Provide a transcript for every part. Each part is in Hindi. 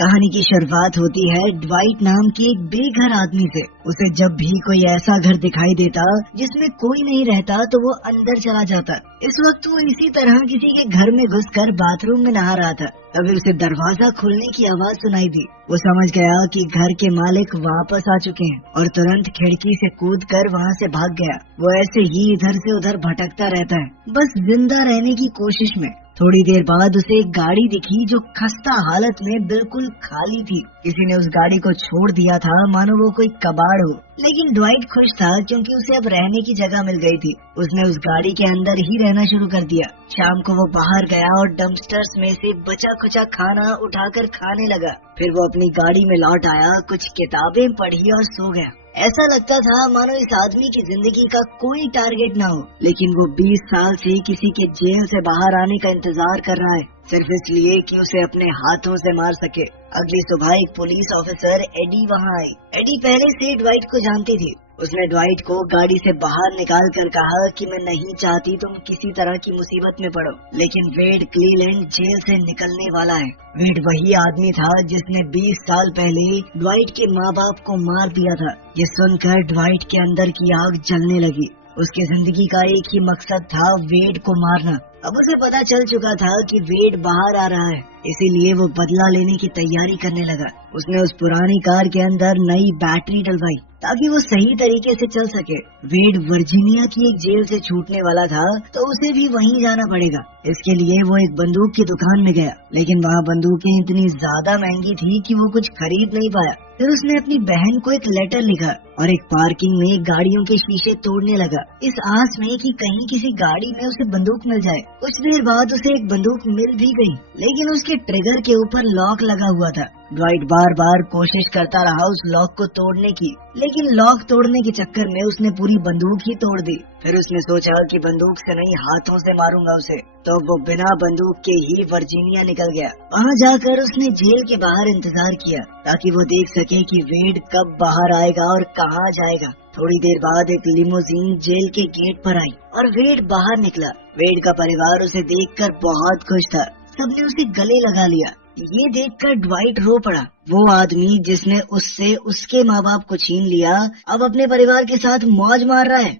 कहानी की शुरुआत होती है ड्वाइट नाम के एक बेघर आदमी से। उसे जब भी कोई ऐसा घर दिखाई देता जिसमें कोई नहीं रहता तो वो अंदर चला जाता। इस वक्त वो इसी तरह किसी के घर में घुसकर बाथरूम में नहा रहा था। तभी उसे दरवाजा खुलने की आवाज सुनाई दी। वो समझ गया कि घर के मालिक वापस आ चुके हैं और तुरंत खिड़की से कूदकर वहाँ से भाग गया। वो ऐसे ही इधर से उधर भटकता रहता है, बस जिंदा रहने की कोशिश में। थोड़ी देर बाद उसे एक गाड़ी दिखी जो खस्ता हालत में बिल्कुल खाली थी। किसी ने उस गाड़ी को छोड़ दिया था मानो वो कोई कबाड़ हो। लेकिन ड्वाइट खुश था क्योंकि उसे अब रहने की जगह मिल गई थी। उसने उस गाड़ी के अंदर ही रहना शुरू कर दिया। शाम को वो बाहर गया और डंपस्टर्स में से बचा खुचा खाना उठाकर खाने लगा। फिर वो अपनी गाड़ी में लौट आया, कुछ किताबें पढ़ी और सो गया। ऐसा लगता था मानो इस आदमी की जिंदगी का कोई टारगेट ना हो, लेकिन वो 20 साल से किसी के जेल से बाहर आने का इंतजार कर रहा है, सिर्फ इसलिए कि उसे अपने हाथों से मार सके। अगली सुबह एक पुलिस ऑफिसर एडी वहाँ आई। एडी पहले से ड्वाइट को जानती थी। उसने ड्वाइट को गाड़ी से बाहर निकाल कर कहा कि मैं नहीं चाहती तुम किसी तरह की मुसीबत में पड़ो, लेकिन वेड क्लीलैंड जेल से निकलने वाला है। वेड वही आदमी था जिसने 20 साल पहले ड्वाइट के माँ बाप को मार दिया था। ये सुनकर ड्वाइट के अंदर की आग जलने लगी। उसकी जिंदगी का एक ही मकसद था, वेड को मारना। अब उसे पता चल चुका था कि वेड बाहर आ रहा है, इसीलिए वो बदला लेने की तैयारी करने लगा। उसने उस पुरानी कार के अंदर नई बैटरी डलवाई ताकि वो सही तरीके से चल सके। वेड वर्जीनिया की एक जेल से छूटने वाला था तो उसे भी वहीं जाना पड़ेगा। इसके लिए वो एक बंदूक की दुकान में गया, लेकिन वहाँ बंदूकें इतनी ज्यादा महंगी थी कि वो कुछ खरीद नहीं पाया। फिर उसने अपनी बहन को एक लेटर लिखा और एक पार्किंग में गाड़ियों के शीशे तोड़ने लगा, इस आस में कि कहीं किसी गाड़ी में उसे बंदूक मिल जाए। कुछ देर बाद उसे एक बंदूक मिल भी गई, लेकिन उसके ट्रिगर के ऊपर लॉक लगा हुआ था। ड्वाइट बार बार कोशिश करता रहा उस लॉक को तोड़ने की, लेकिन लॉक तोड़ने के चक्कर में उसने पूरी बंदूक ही तोड़ दी। फिर उसने सोचा कि बंदूक से नहीं, हाथों से मारूंगा उसे। तो वो बिना बंदूक के ही वर्जीनिया निकल गया। वहाँ जाकर उसने जेल के बाहर इंतजार किया ताकि वो देख सके कि वेड कब बाहर आएगा और कहाँ जाएगा। थोड़ी देर बाद एक लिमोजीन जेल के गेट पर आई और वेड बाहर निकला। वेड का परिवार उसे देखकर बहुत खुश था, सबने उसे गले लगा लिया। ये देखकर ड्वाइट रो पड़ा। वो आदमी जिसने उससे उसके माँ बाप को छीन लिया अब अपने परिवार के साथ मौज मार रहा है।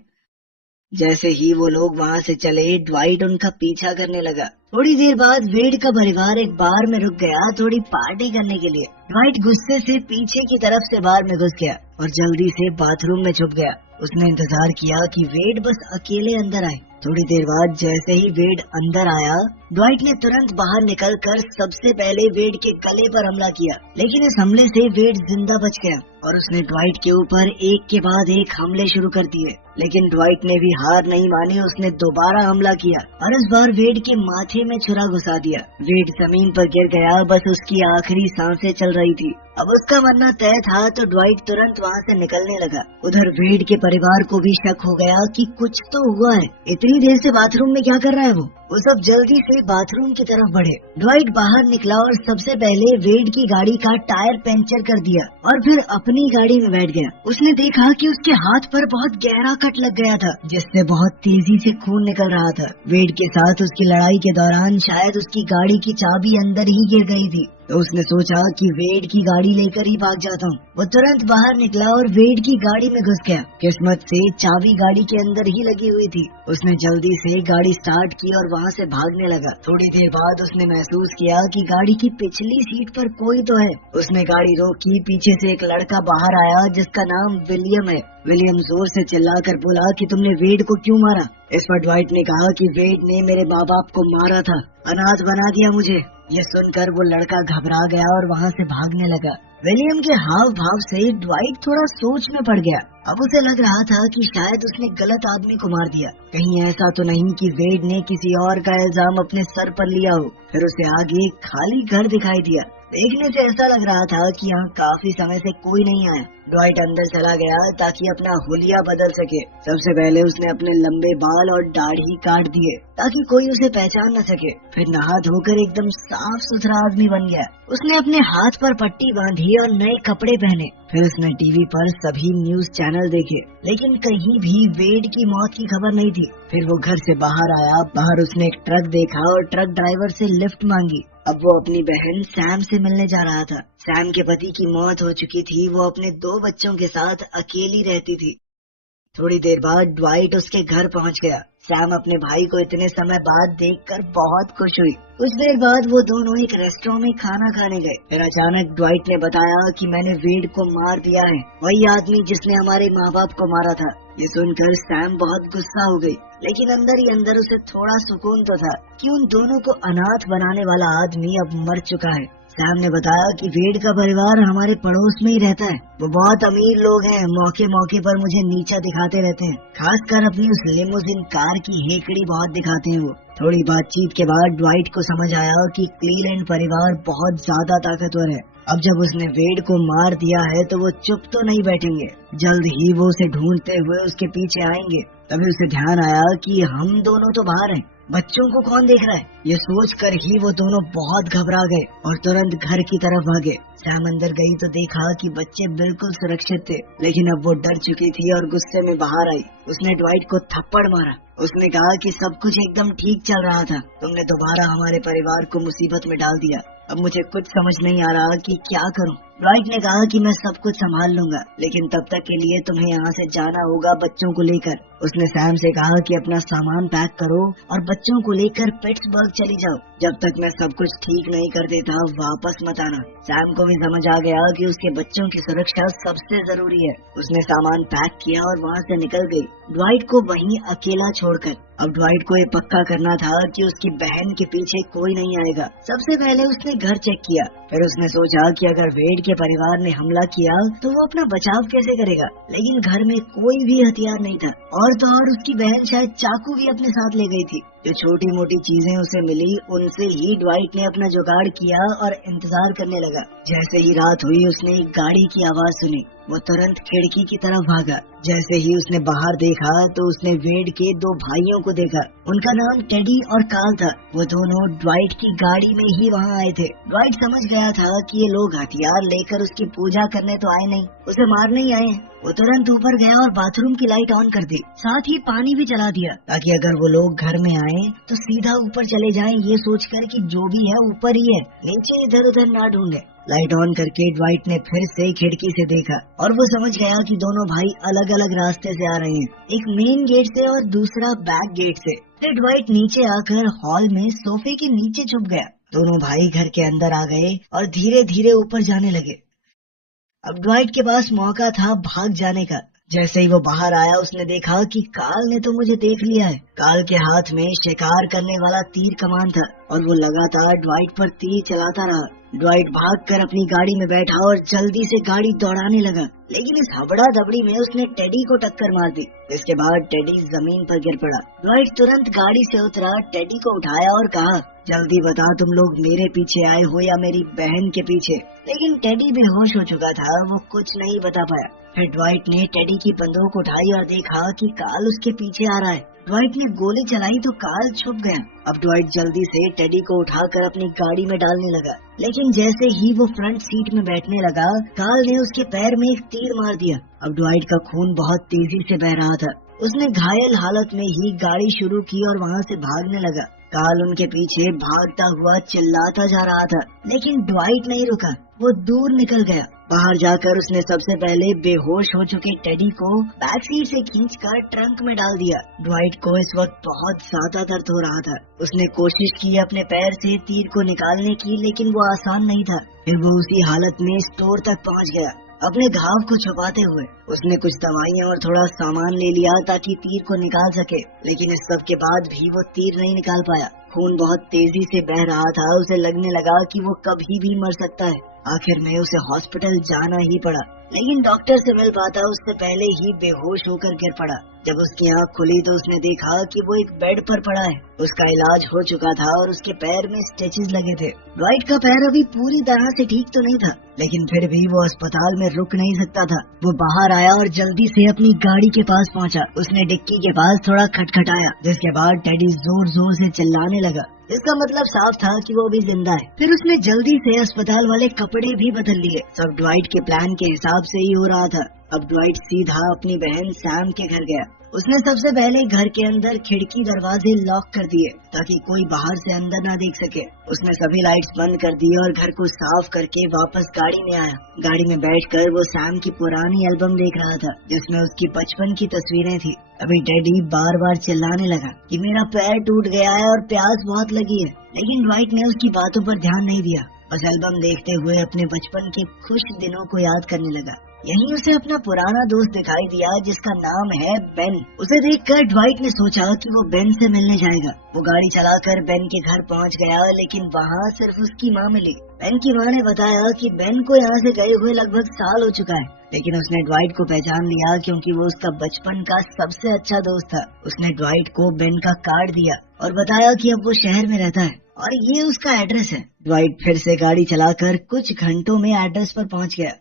जैसे ही वो लोग वहाँ से चले, ड्वाइट उनका पीछा करने लगा। थोड़ी देर बाद वेड का परिवार एक बार में रुक गया थोड़ी पार्टी करने के लिए। ड्वाइट गुस्से से पीछे की तरफ से बार में घुस गया और जल्दी से बाथरूम में छुप गया। उसने इंतजार किया कि वेड बस अकेले अंदर आए। थोड़ी देर बाद जैसे ही वेड अंदर आया, ड्वाइट ने तुरंत बाहर निकलकर सबसे पहले वेड के गले पर हमला किया, लेकिन इस हमले से वेड जिंदा बच गया और उसने ड्वाइट के ऊपर एक के बाद एक हमले शुरू कर दिए। लेकिन ड्वाइट ने भी हार नहीं मानी, उसने दोबारा हमला किया और इस बार वेड के माथे में छुरा घुसा दिया। वेड जमीन पर गिर गया, बस उसकी आखिरी सांसें चल रही थी। अब उसका मरना तय था तो ड्वाइट तुरंत वहाँ से निकलने लगा। उधर वेड के परिवार को भी शक हो गया कि कुछ तो हुआ है, इतनी देर से बाथरूम में क्या कर रहा है वो सब जल्दी से बाथरूम की तरफ बढ़े। ड्वाइट बाहर निकला और सबसे पहले वेड की गाड़ी का टायर पंचर कर दिया और फिर अपनी गाड़ी में बैठ गया। उसने देखा कि उसके हाथ पर बहुत गहरा कट लग गया था, जिससे बहुत तेजी से खून निकल रहा था। वेड के साथ उसकी लड़ाई के दौरान शायद उसकी गाड़ी की चाबी अंदर ही गिर गई थी, तो उसने सोचा कि वेड की गाड़ी लेकर ही भाग जाता हूँ। वो तुरंत बाहर निकला और वेड की गाड़ी में घुस गया। किस्मत से चाबी गाड़ी के अंदर ही लगी हुई थी। उसने जल्दी से गाड़ी स्टार्ट की और वहाँ से भागने लगा। थोड़ी देर बाद उसने महसूस किया कि गाड़ी की पिछली सीट पर कोई तो है। उसने गाड़ी रोकी, पीछे से एक लड़का बाहर आया जिसका नाम विलियम है। विलियम जोर से चिल्लाकर बोला कि तुमने वेड को क्यों मारा? इस पर ड्वाइट ने कहा कि वेड ने मेरे माँ बाप को मारा था, अनाथ बना दिया मुझे। ये सुनकर वो लड़का घबरा गया और वहाँ से भागने लगा। विलियम के हाव भाव से ड्वाइट थोड़ा सोच में पड़ गया। अब उसे लग रहा था कि शायद उसने गलत आदमी को मार दिया। कहीं ऐसा तो नहीं कि वेड ने किसी और का इल्जाम अपने सर पर लिया हो। फिर उसे आगे खाली घर दिखाई दिया। देखने से ऐसा लग रहा था कि यहाँ काफी समय से कोई नहीं आया। ड्वाइट अंदर चला गया ताकि अपना हुलिया बदल सके। सबसे पहले उसने अपने लंबे बाल और दाढ़ी काट दिए ताकि कोई उसे पहचान न सके। फिर नहा धोकर एकदम साफ सुथरा आदमी बन गया। उसने अपने हाथ पर पट्टी बांधी और नए कपड़े पहने। फिर उसने टीवी पर सभी न्यूज चैनल देखे, लेकिन कहीं भी वेड की मौत की खबर नहीं थी। फिर वो घर से बाहर आया। बाहर उसने एक ट्रक देखा और ट्रक ड्राइवर से लिफ्ट मांगी। अब वो अपनी बहन सैम से मिलने जा रहा था। सैम के पति की मौत हो चुकी थी। वो अपने 2 बच्चों के साथ अकेली रहती थी। थोड़ी देर बाद ड्वाइट उसके घर पहुंच गया। सैम अपने भाई को इतने समय बाद देखकर बहुत खुश हुई। कुछ देर बाद वो दोनों एक रेस्टोरेंट में खाना खाने गए। फिर अचानक ड्वाइट ने बताया कि मैंने वेड को मार दिया है, वही आदमी जिसने हमारे माँ बाप को मारा था। ये सुनकर सैम बहुत गुस्सा हो गई, लेकिन अंदर ही अंदर उसे थोड़ा सुकून तो था कि उन दोनों को अनाथ बनाने वाला आदमी अब मर चुका है। सैम ने बताया कि वेड का परिवार हमारे पड़ोस में ही रहता है। वो बहुत अमीर लोग हैं। मौके मौके पर मुझे नीचा दिखाते रहते हैं, खासकर अपनी उस लिमोजिन कार की हेकड़ी बहुत दिखाते हैं वो। थोड़ी बातचीत के बाद ड्वाइट को समझ आया कि क्लीलैंड परिवार बहुत ज्यादा ताकतवर है। अब जब उसने वेड को मार दिया है तो वो चुप तो नहीं बैठेंगे। जल्द ही वो उसे ढूंढते हुए उसके पीछे आएंगे। तभी उसे ध्यान आया कि हम दोनों तो बाहर हैं, बच्चों को कौन देख रहा है। ये सोचकर ही वो दोनों बहुत घबरा गए और तुरंत घर की तरफ भागे। सैम अंदर गई तो देखा कि बच्चे बिल्कुल सुरक्षित थे, लेकिन अब वो डर चुकी थी और गुस्से में बाहर आई। उसने ड्वाइट को थप्पड़ मारा। उसने कहा कि सब कुछ एकदम ठीक चल रहा था, तुमने दोबारा हमारे परिवार को मुसीबत में डाल दिया। अब मुझे कुछ समझ नहीं आ रहा कि क्या करूं। ड्वाइट ने कहा कि मैं सब कुछ संभाल लूंगा, लेकिन तब तक के लिए तुम्हें यहाँ से जाना होगा बच्चों को लेकर। उसने सैम से कहा कि अपना सामान पैक करो और बच्चों को लेकर पिट्सबर्ग चली जाओ। जब तक मैं सब कुछ ठीक नहीं कर देता वापस मत आना। सैम को भी समझ आ गया कि उसके बच्चों की सुरक्षा सबसे जरूरी है। उसने सामान पैक किया और वहाँ से निकल गई, ड्वाइट को वहीं अकेला छोड़कर। अब ड्वाइट को ये पक्का करना था कि उसकी बहन के पीछे कोई नहीं आएगा। सबसे पहले उसने घर चेक किया। फिर उसने सोचा कि अगर वेड के परिवार ने हमला किया तो वो अपना बचाव कैसे करेगा, लेकिन घर में कोई भी हथियार नहीं था। और तो और उसकी बहन शायद चाकू भी अपने साथ ले गई थी। जो छोटी मोटी चीजें उसे मिली उनसे ही ड्वाइट ने अपना जुगाड़ किया और इंतजार करने लगा। जैसे ही रात हुई उसने एक गाड़ी की आवाज सुनी। वो तुरंत खिड़की की तरफ भागा। जैसे ही उसने बाहर देखा तो उसने वेड के 2 भाइयों को देखा। उनका नाम टेडी और कार्ल था। वो दोनों ड्वाइट की गाड़ी में ही वहाँ आए थे। ड्वाइट समझ गया था कि ये लोग हथियार लेकर उसकी पूजा करने तो आए नहीं, उसे मारने ही आए। वो तुरंत ऊपर गया और बाथरूम की लाइट ऑन कर दी, साथ ही पानी भी चला दिया ताकि अगर वो लोग घर में आए तो सीधा ऊपर चले जाएं, ये सोचकर कि जो भी है ऊपर ही है, नीचे इधर उधर ना ढूंढे। लाइट ऑन करके ड्वाइट ने फिर से खिड़की से देखा और वो समझ गया कि दोनों भाई अलग अलग रास्ते से आ रहे हैं, एक मेन गेट से और दूसरा बैक गेट से। फिर ड्वाइट नीचे आकर हॉल में सोफे के नीचे छुप गया। दोनों भाई घर के अंदर आ गए और धीरे धीरे ऊपर जाने लगे। अब ड्वाइट के पास मौका था भाग जाने का। जैसे ही वो बाहर आया उसने देखा कि कार्ल ने तो मुझे देख लिया है। कार्ल के हाथ में शिकार करने वाला तीर कमान था और वो लगातार ड्वाइट पर तीर चलाता रहा। ड्वाइट भागकर अपनी गाड़ी में बैठा और जल्दी से गाड़ी दौड़ाने लगा, लेकिन इस हबड़ा दबड़ी में उसने टेडी को टक्कर मार दी। इसके बाद टेडी जमीन पर गिर पड़ा। ड्वाइट तुरंत गाड़ी से उतरा, टेडी को उठाया और कहा, जल्दी बता तुम लोग मेरे पीछे आए हो या मेरी बहन के पीछे। लेकिन टेडी बेहोश हो चुका था, वो कुछ नहीं बता पाया। फिर ड्वाइट ने टेडी की बंदूक उठाई और देखा कि कार्ल उसके पीछे आ रहा है। ड्वाइट ने गोली चलाई तो कार्ल छुप गया। अब ड्वाइट जल्दी से टेडी को उठाकर अपनी गाड़ी में डालने लगा, लेकिन जैसे ही वो फ्रंट सीट में बैठने लगा कार्ल ने उसके पैर में एक तीर मार दिया। अब ड्वाइट का खून बहुत तेजी से बह रहा था। उसने घायल हालत में ही गाड़ी शुरू की और वहाँ से भागने लगा। कार्ल उनके पीछे भागता हुआ चिल्लाता जा रहा था, लेकिन ड्वाइट नहीं रुका, वो दूर निकल गया। बाहर जाकर उसने सबसे पहले बेहोश हो चुके टेडी को बैक सीट से खींचकर ट्रंक में डाल दिया। ड्वाइट को इस वक्त बहुत ज्यादा दर्द हो रहा था। उसने कोशिश की अपने पैर से तीर को निकालने की, लेकिन वो आसान नहीं था। फिर वो उसी हालत में स्टोर तक पहुंच गया। अपने घाव को छुपाते हुए उसने कुछ दवाइयाँ और थोड़ा सामान ले लिया ताकि तीर को निकाल सके, लेकिन इस सब के बाद भी वो तीर नहीं निकाल पाया। खून बहुत तेजी से बह रहा था। उसे लगने लगा कि वो कभी भी मर सकता है। आखिर में उसे हॉस्पिटल जाना ही पड़ा, लेकिन डॉक्टर से मिल पाता उससे पहले ही बेहोश होकर गिर पड़ा। जब उसकी आंख खुली तो उसने देखा कि वो एक बेड पर पड़ा है। उसका इलाज हो चुका था और उसके पैर में स्टिचेस लगे थे। ड्वाइट का पैर अभी पूरी तरह से ठीक तो नहीं था, लेकिन फिर भी वो अस्पताल में रुक नहीं सकता था। वो बाहर आया और जल्दी से अपनी गाड़ी के पास पहुंचा। उसने डिक्की के पास थोड़ा खटखटाया, जिसके बाद टेडी जोर जोर से चिल्लाने लगा। इसका मतलब साफ था कि वो भी जिंदा है। फिर उसने जल्दी से अस्पताल वाले कपड़े भी बदल लिए। सब ड्वाइट के प्लान के हिसाब से ही हो रहा था। अब ड्वाइट सीधा अपनी बहन सैम के घर गया। उसने सबसे पहले घर के अंदर खिड़की दरवाजे लॉक कर दिए ताकि कोई बाहर से अंदर ना देख सके। उसने सभी लाइट्स बंद कर दी और घर को साफ करके वापस गाड़ी में आया। गाड़ी में बैठकर वो सैम की पुरानी एल्बम देख रहा था, जिसमें उसकी बचपन की तस्वीरें थी। अभी टेडी बार बार चिल्लाने लगा कि मेरा पैर टूट गया है और प्यास बहुत लगी है, लेकिन ड्वाइट ने उसकी बातों पर ध्यान नहीं दिया। बस एल्बम देखते हुए अपने बचपन के खुश दिनों को याद करने लगा। यहीं उसे अपना पुराना दोस्त दिखाई दिया, जिसका नाम है बेन। उसे देखकर ड्वाइट ने सोचा कि वो बेन से मिलने जाएगा। वो गाड़ी चलाकर बेन के घर पहुंच गया, लेकिन वहां सिर्फ उसकी माँ मिली। बेन की माँ ने बताया कि बेन को यहाँ से गए हुए लगभग साल हो चुका है, लेकिन उसने ड्वाइट को पहचान लिया क्योंकि वो उसका बचपन का सबसे अच्छा दोस्त था। उसने ड्वाइट को बेन का कार्ड दिया और बताया कि अब वो शहर में रहता है और ये उसका एड्रेस है। ड्वाइट फिर से गाड़ी चलाकर कुछ घंटों में एड्रेस पर पहुंच गया।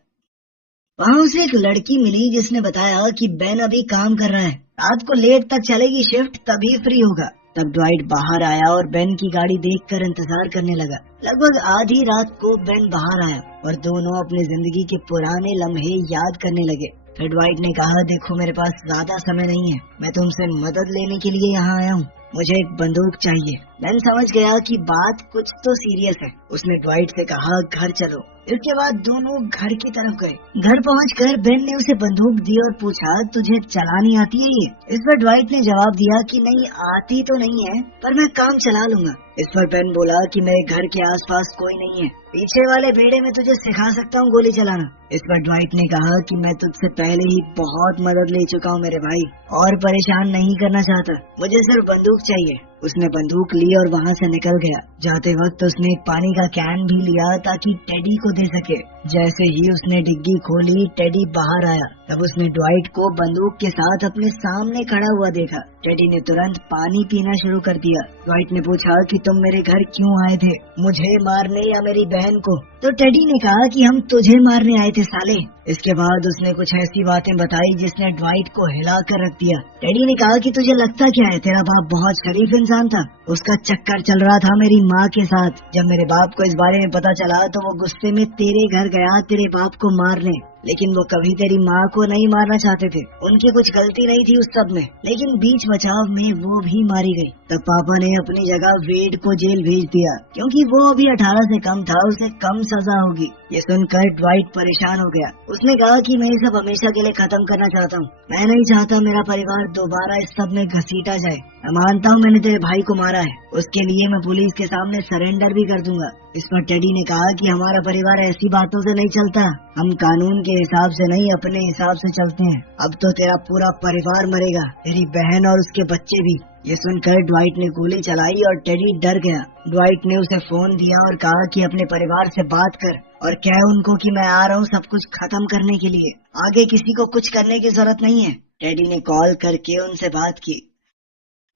वहाँ उसे एक लड़की मिली जिसने बताया कि बेन अभी काम कर रहा है, रात को लेट तक चलेगी शिफ्ट, तभी फ्री होगा। तब ड्वाइट बाहर आया और बेन की गाड़ी देखकर इंतजार करने लगा। लगभग आधी रात को बेन बाहर आया और दोनों अपनी जिंदगी के पुराने लम्हे याद करने लगे। फिर ड्वाइट ने कहा, देखो मेरे पास ज्यादा समय नहीं है, मैं तुमसे मदद लेने के लिए यहाँ आया हूँ, मुझे एक बंदूक चाहिए। बेन समझ गया कि बात कुछ तो सीरियस है। उसने ड्वाइट से कहा, घर चलो। इसके बाद दोनों घर की तरफ गए। घर पहुंचकर बेन ने उसे बंदूक दी और पूछा, तुझे चलानी आती है ये? इस पर ड्वाइट ने जवाब दिया कि नहीं आती तो नहीं है, पर मैं काम चला लूंगा। इस पर बेन बोला कि मेरे घर के आसपास कोई नहीं है, पीछे वाले बेड़े में तुझे सिखा सकता हूँ गोली चलाना। इस पर ड्वाइट ने कहा कि मैं तुझसे पहले ही बहुत मदद ले चुका हूँ मेरे भाई, और परेशान नहीं करना चाहता, मुझे सिर्फ बंदूक चाहिए। उसने बंदूक ली और वहाँ से निकल गया। जाते वक्त उसने एक पानी का कैन भी लिया ताकि टेडी को दे सके। जैसे ही उसने डिग्गी खोली, टेडी बाहर आया। तब उसने ड्वाइट को बंदूक के साथ अपने सामने खड़ा हुआ देखा। टेडी ने तुरंत पानी पीना शुरू कर दिया। ड्वाइट ने पूछा कि तुम मेरे घर क्यों आए थे, मुझे मारने या मेरी बहन को? तो टेडी ने कहा कि हम तुझे मारने आए थे साले। इसके बाद उसने कुछ ऐसी बातें बताई जिसने ड्वाइट को हिला कर रख दिया। टेडी ने कहा कि तुझे लगता क्या है, तेरा बाप बहुत शरीफ इंसान था, उसका चक्कर चल रहा था मेरी माँ के साथ। जब मेरे बाप को इस बारे में पता चला तो वो गुस्से में तेरे घर गया तेरे बाप को मारने, लेकिन वो कभी तेरी माँ को नहीं मारना चाहते थे, उनकी कुछ गलती नहीं थी उस सब में, लेकिन बीच बचाव में वो भी मारी गई। तब पापा ने अपनी जगह वेड को जेल भेज दिया क्योंकि वो अभी 18 से कम था, उसे कम सजा होगी। ये सुनकर ड्वाइट परेशान हो गया। उसने कहा कि मैं ये सब हमेशा के लिए खत्म करना चाहता हूँ, मैं नहीं चाहता मेरा परिवार दोबारा इस सब में घसीटा जाए। मैं मानता हूँ मैंने तेरे भाई को मारा है, उसके लिए मैं पुलिस के सामने सरेंडर भी कर दूंगा। इस पर टेडी ने कहा कि हमारा परिवार ऐसी बातों से नहीं चलता, हम कानून के हिसाब से नहीं अपने हिसाब से चलते हैं। अब तो तेरा पूरा परिवार मरेगा, तेरी बहन और उसके बच्चे भी। ये सुनकर ड्वाइट ने गोली चलाई और टेडी डर गया। ड्वाइट ने उसे फोन दिया और कहा कि अपने परिवार से बात कर और कह उनको कि मैं आ रहा हूँ सब कुछ खत्म करने के लिए, आगे किसी को कुछ करने की जरूरत नहीं है। टेडी ने कॉल करके उनसे बात की।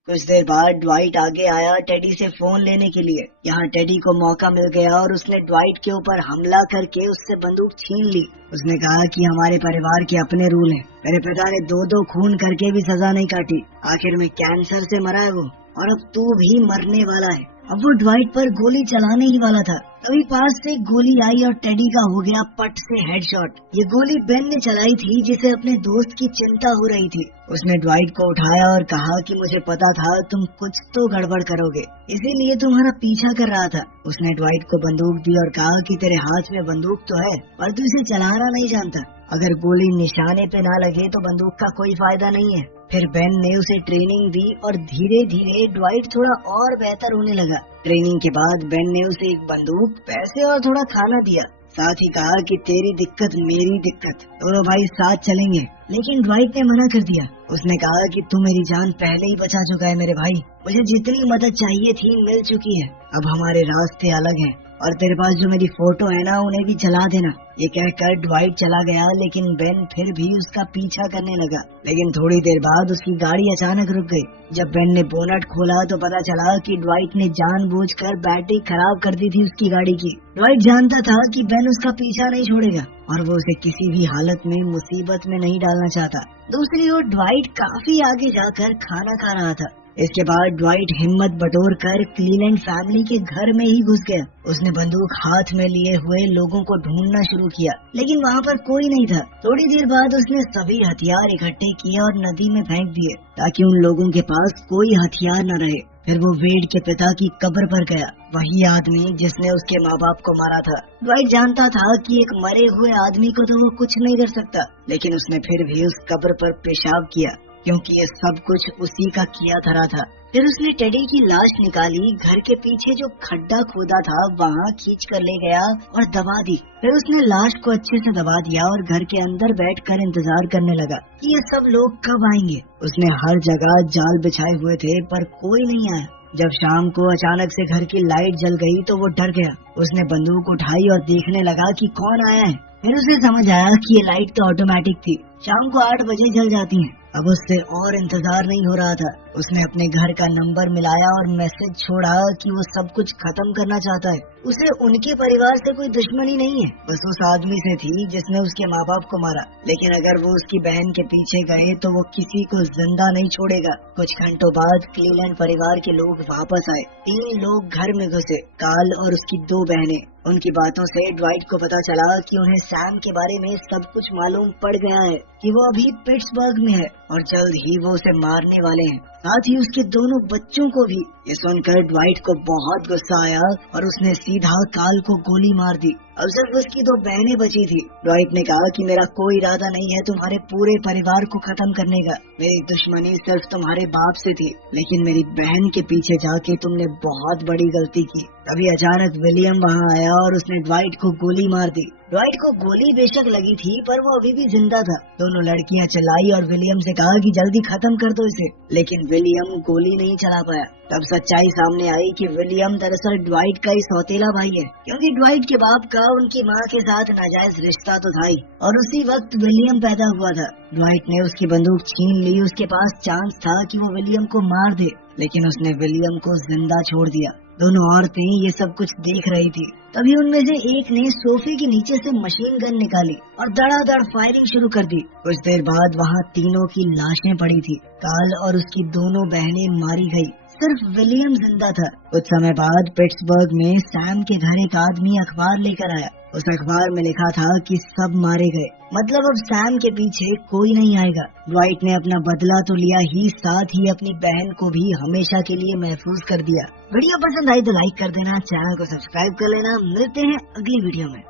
कुछ देर बाद ड्वाइट आगे आया टेडी से फोन लेने के लिए। यहाँ टेडी को मौका मिल गया और उसने ड्वाइट के ऊपर हमला करके उससे बंदूक छीन ली। उसने कहा कि हमारे परिवार के अपने रूल हैं, मेरे पिता ने 2-2 खून करके भी सजा नहीं काटी, आखिर में कैंसर से मरा है वो, और अब तू भी मरने वाला है। अब वो ड्वाइट पर गोली चलाने ही वाला था, तभी पास से गोली आई और टेडी का हो गया पट से हेडशॉट। ये गोली बेन ने चलाई थी जिसे अपने दोस्त की चिंता हो रही थी। उसने ड्वाइट को उठाया और कहा कि मुझे पता था तुम कुछ तो गड़बड़ करोगे, इसीलिए तुम्हारा पीछा कर रहा था। उसने ड्वाइट को बंदूक दी और कहा कि तेरे हाथ में बंदूक तो है, पर तू इसे चलाना नहीं जानता, अगर गोली निशाने पे ना लगे तो बंदूक का कोई फायदा नहीं है। फिर बेन ने उसे ट्रेनिंग दी और धीरे धीरे ड्वाइट थोड़ा और बेहतर होने लगा। ट्रेनिंग के बाद बेन ने उसे एक बंदूक, पैसे और थोड़ा खाना दिया, साथ ही कहा कि तेरी दिक्कत मेरी दिक्कत, दोनों भाई साथ चलेंगे। लेकिन ड्वाइट ने मना कर दिया। उसने कहा कि तू मेरी जान पहले ही बचा चुका है मेरे भाई, मुझे जितनी मदद चाहिए थी मिल चुकी है, अब हमारे रास्ते अलग हैं और तेरे पास जो मेरी फोटो है ना उन्हें भी जला देना। ये कहकर ड्वाइट चला गया, लेकिन बेन फिर भी उसका पीछा करने लगा। लेकिन थोड़ी देर बाद उसकी गाड़ी अचानक रुक गई। जब बेन ने बोनट खोला तो पता चला कि ड्वाइट ने जानबूझकर बैटरी खराब कर दी थी उसकी गाड़ी की। ड्वाइट जानता था कि बेन उसका पीछा नहीं छोड़ेगा और वो उसे किसी भी हालत में मुसीबत में नहीं डालना चाहता। दूसरी ओर ड्वाइट काफी आगे जाकर खाना खा रहा था। इसके बाद ड्वाइट हिम्मत बटोर कर क्लीलैंड फैमिली के घर में ही घुस गया। उसने बंदूक हाथ में लिए हुए लोगों को ढूंढना शुरू किया, लेकिन वहाँ पर कोई नहीं था। थोड़ी देर बाद उसने सभी हथियार इकट्ठे किए और नदी में फेंक दिए ताकि उन लोगों के पास कोई हथियार न रहे। फिर वो वेड के पिता की कब्र पर गया, वही आदमी जिसने उसके माँ बाप को मारा था। ड्वाइट जानता था कि एक मरे हुए आदमी को तो वो कुछ नहीं कर सकता, लेकिन उसने फिर भी उस कब्र पर पेशाब किया क्योंकि ये सब कुछ उसी का किया धरा था। फिर उसने टेडी की लाश निकाली, घर के पीछे जो खड्डा खोदा था वहाँ खींच कर ले गया और दबा दी। फिर उसने लाश को अच्छे से दबा दिया और घर के अंदर बैठकर इंतजार करने लगा कि ये सब लोग कब आएंगे। उसने हर जगह जाल बिछाए हुए थे पर कोई नहीं आया। जब शाम को अचानक से घर की लाइट जल गई तो वो डर गया। उसने बंदूक उठाई और देखने लगा कि कौन आया है। फिर उसे समझ आया कि ये लाइट तो ऑटोमेटिक थी, शाम को 8 बजे जल जाती हैं। अब उससे और इंतजार नहीं हो रहा था। उसने अपने घर का नंबर मिलाया और मैसेज छोड़ा कि वो सब कुछ खत्म करना चाहता है। उसे उनके परिवार से कोई दुश्मनी नहीं है, बस उस आदमी से थी जिसने उसके माँ बाप को मारा। लेकिन अगर वो उसकी बहन के पीछे गए तो वो किसी को जिंदा नहीं छोड़ेगा। कुछ घंटों बाद क्लीलैंड परिवार के लोग वापस आए। 3 लोग घर में घुसे, कार्ल और उसकी 2 बहनें। उनकी बातों से ड्वाइट को पता चला कि उन्हें सैम के बारे में सब कुछ मालूम पड़ गया है कि वो अभी पिट्सबर्ग में है और जल्द ही वो उसे मारने वाले हैं, साथ ही उसके दोनों बच्चों को भी। ये सुनकर ड्वाइट को बहुत गुस्सा आया और उसने सीधा कार्ल को गोली मार दी। अब सिर्फ उसकी 2 बहनें बची थी। ड्वाइट ने कहा कि मेरा कोई इरादा नहीं है तुम्हारे पूरे परिवार को खत्म करने का, मेरी दुश्मनी सिर्फ तुम्हारे बाप से थी, लेकिन मेरी बहन के पीछे जाके तुमने बहुत बड़ी गलती की। तभी अचानक विलियम वहाँ आया और उसने ड्वाइट को गोली मार दी। ड्वाइट को गोली बेशक लगी थी पर वो अभी भी जिंदा था। दोनों लड़कियां चिल्लाई और विलियम से कहा कि जल्दी खत्म कर दो इसे, लेकिन विलियम गोली नहीं चला पाया। तब सच्चाई सामने आई कि विलियम दरअसल ड्वाइट का ही सौतेला भाई है, क्योंकि ड्वाइट के बाप का उनकी माँ के साथ नाजायज रिश्ता तो था ही और उसी वक्त विलियम पैदा हुआ था। ड्वाइट ने उसकी बंदूक छीन ली। उसके पास चांस था कि वो विलियम को मार दे, लेकिन उसने विलियम को जिंदा छोड़ दिया। दोनों औरतें ये सब कुछ देख रही थी। तभी उनमें से एक ने सोफे के नीचे से मशीन गन निकाली और धड़ाधड़ फायरिंग शुरू कर दी। कुछ देर बाद वहाँ तीनों की लाशें पड़ी थी। कार्ल और उसकी दोनों बहनें मारी गई, सिर्फ विलियम जिंदा था। कुछ समय बाद पिट्सबर्ग में सैम के घर एक आदमी अखबार लेकर आया। उस अखबार में लिखा था कि सब मारे गए, मतलब अब सैम के पीछे कोई नहीं आएगा। ड्वाइट ने अपना बदला तो लिया ही, साथ ही अपनी बहन को भी हमेशा के लिए महफूज कर दिया। वीडियो पसंद आई तो लाइक कर देना, चैनल को सब्सक्राइब कर लेना। मिलते हैं अगली वीडियो में।